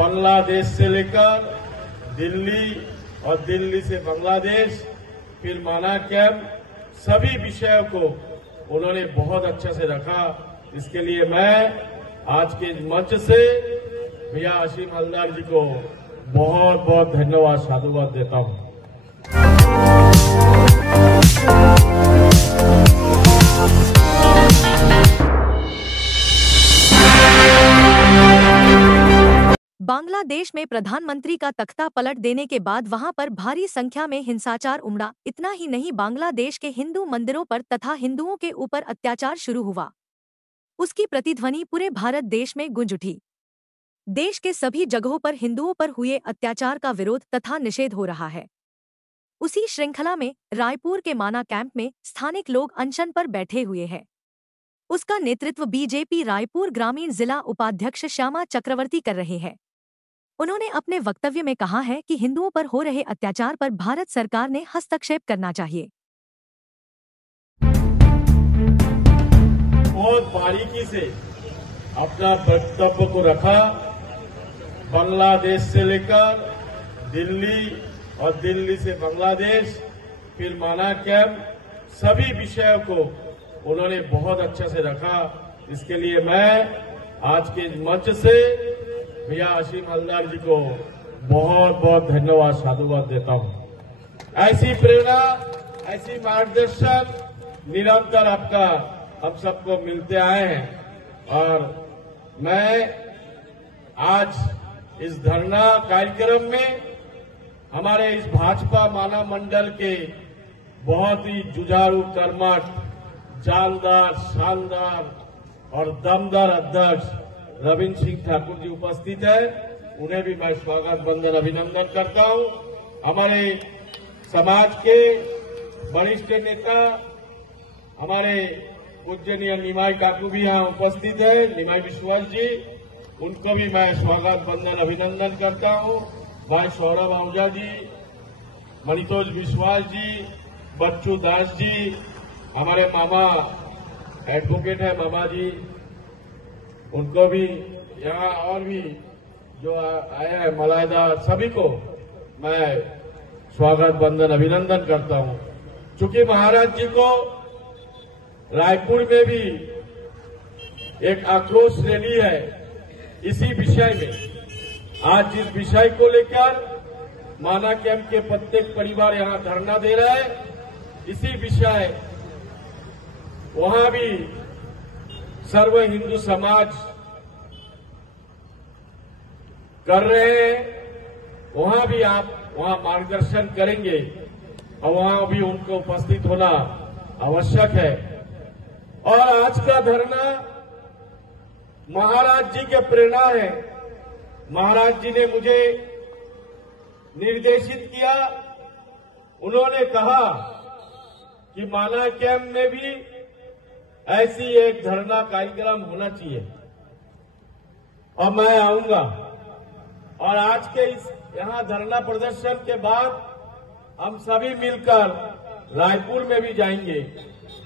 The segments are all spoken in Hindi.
बांग्लादेश से लेकर दिल्ली और दिल्ली से बांग्लादेश, फिर माना कैंप, सभी विषयों को उन्होंने बहुत अच्छे से रखा। इसके लिए मैं आज के मंच से भैया असीम हलदार जी को बहुत बहुत धन्यवाद, साधुवाद देता हूं। बांग्लादेश में प्रधानमंत्री का तख्ता पलट देने के बाद वहां पर भारी संख्या में हिंसाचार उमड़ा। इतना ही नहीं, बांग्लादेश के हिंदू मंदिरों पर तथा हिंदुओं के ऊपर अत्याचार शुरू हुआ। उसकी प्रतिध्वनि पूरे भारत देश में गूंज उठी। देश के सभी जगहों पर हिंदुओं पर हुए अत्याचार का विरोध तथा निषेध हो रहा है। उसी श्रृंखला में रायपुर के माना कैंप में स्थानिक लोग अनशन पर बैठे हुए हैं। उसका नेतृत्व बीजेपी रायपुर ग्रामीण जिला उपाध्यक्ष श्यामा चक्रवर्ती कर रहे हैं। उन्होंने अपने वक्तव्य में कहा है कि हिंदुओं पर हो रहे अत्याचार पर भारत सरकार ने हस्तक्षेप करना चाहिए। बहुत बारीकी से अपना वक्तव्य को रखा। बांग्लादेश से लेकर दिल्ली और दिल्ली से बांग्लादेश, फिर माना कैंप, सभी विषयों को उन्होंने बहुत अच्छे से रखा। इसके लिए मैं आज के मंच से भैया असीम हलदार जी को बहुत बहुत धन्यवाद, साधुवाद देता हूं। ऐसी प्रेरणा, ऐसी मार्गदर्शन निरंतर आपका हम सबको मिलते आए हैं। और मैं आज इस धरना कार्यक्रम में हमारे इस भाजपा माना मंडल के बहुत ही जुझारू, कर्मठ, जानदार, शानदार और दमदार अध्यक्ष रविंद्र सिंह ठाकुर जी उपस्थित है। उन्हें भी मैं स्वागत, वंदन, अभिनंदन करता हूं। हमारे समाज के वरिष्ठ नेता हमारे पूजनीय निमाई काकू भी यहाँ उपस्थित है, निमाई विश्वास जी, उनको भी मैं स्वागत, वंदन, अभिनंदन करता हूं। भाई सौरभ आहूजा जी, मणितोष विश्वास जी, बच्चू दास जी, हमारे मामा एडवोकेट है मामा जी, उनको भी यहाँ, और भी जो आए हैं मलाइदार, सभी को मैं स्वागत, वंदन, अभिनंदन करता हूं। चूंकि महाराज जी को रायपुर में भी एक आक्रोश रैली है इसी विषय में। आज जिस विषय को लेकर माना कैंप के प्रत्येक परिवार यहां धरना दे रहा है, इसी विषय वहां भी सर्व हिंदू समाज कर रहे हैं। वहां भी आप वहां मार्गदर्शन करेंगे और वहां भी उनको उपस्थित होना आवश्यक है। और आज का धरना महाराज जी के प्रेरणा है। महाराज जी ने मुझे निर्देशित किया, उन्होंने कहा कि माना कैंप में भी ऐसी एक धरना कार्यक्रम होना चाहिए और मैं आऊंगा। और आज के इस यहां धरना प्रदर्शन के बाद हम सभी मिलकर रायपुर में भी जाएंगे,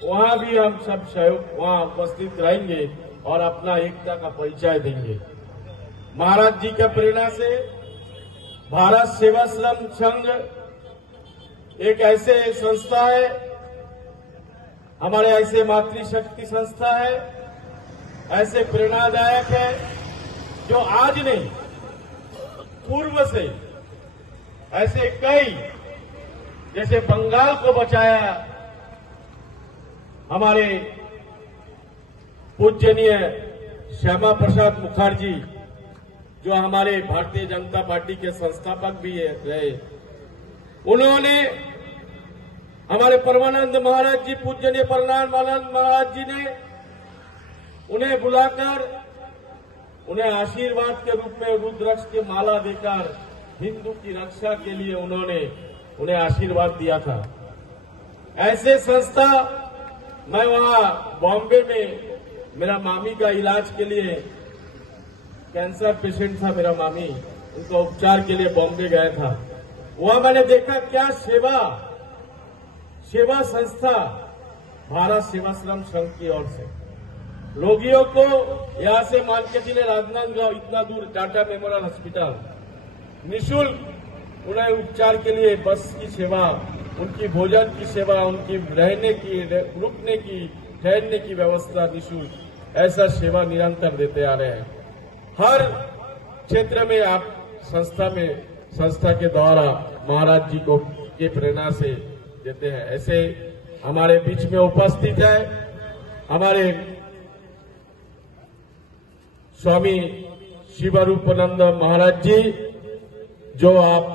वहां भी हम सब सहयोग वहां उपस्थित रहेंगे और अपना एकता का परिचय देंगे। महाराज जी की प्रेरणा से भारत सेवाश्रम संघ एक ऐसे संस्था है, हमारे ऐसे मातृशक्ति संस्था है, ऐसे प्रेरणादायक है, जो आज नहीं पूर्व से ऐसे कई, जैसे बंगाल को बचाया हमारे पूजनीय श्यामा प्रसाद मुखर्जी, जो हमारे भारतीय जनता पार्टी के संस्थापक भी रहे, उन्होंने हमारे परमानंद महाराज जी, पूजनीय परमानंद महाराज जी ने उन्हें बुलाकर उन्हें आशीर्वाद के रूप में रुद्राक्ष की माला देकर हिंदू की रक्षा के लिए उन्होंने उन्हें आशीर्वाद दिया था। ऐसे संस्था, मैं वहां बॉम्बे में मेरा मामी का इलाज के लिए, कैंसर पेशेंट था मेरा मामी, उनका उपचार के लिए बॉम्बे गया था। वहां मैंने देखा क्या सेवा संस्था भारत सेवाश्रम संघ की ओर से रोगियों को यहाँ से मान के चले राजनांदगांव इतना दूर टाटा मेमोरियल हॉस्पिटल निःशुल्क उन्हें उपचार के लिए बस की सेवा, उनकी भोजन की सेवा, उनकी रहने की, रुकने की, ठहरने की व्यवस्था निःशुल्क, ऐसा सेवा निरंतर देते आ रहे हैं। हर क्षेत्र में आप संस्था के द्वारा महाराज जी को के प्रेरणा से देते हैं। ऐसे हमारे बीच में उपस्थित है हमारे स्वामी शिवरूपानंद महाराज जी, जो आप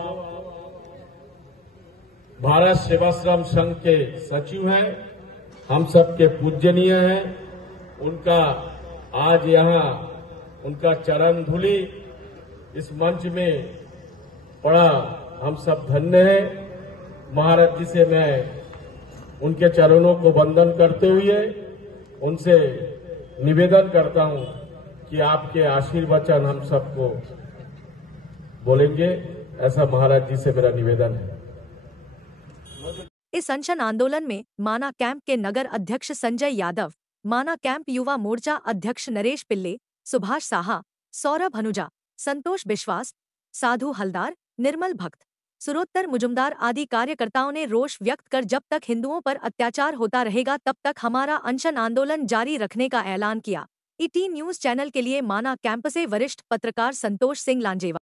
भारत सेवाश्रम संघ के सचिव हैं, हम सबके पूजनीय हैं। उनका आज यहाँ उनका चरण धूलि इस मंच में पड़ा, हम सब धन्य हैं। महाराज जी से मैं उनके चरणों को वंदन करते हुए उनसे निवेदन करता हूं कि आपके आशीर्वचन हम सबको बोलेंगे, ऐसा महाराज जी से मेरा निवेदन है। इस अनशन आंदोलन में माना कैंप के नगर अध्यक्ष संजय यादव, माना कैंप युवा मोर्चा अध्यक्ष नरेश पिल्ले, सुभाष साहा, सौरभ हनुजा, संतोष विश्वास, साधु हलदार, निर्मल भक्त, सुरोत्तर मुजुमदार आदि कार्यकर्ताओं ने रोष व्यक्त कर जब तक हिंदुओं पर अत्याचार होता रहेगा तब तक हमारा अनशन आंदोलन जारी रखने का ऐलान किया। ईटी न्यूज चैनल के लिए माना कैंप से वरिष्ठ पत्रकार संतोष सिंह लांजेवा।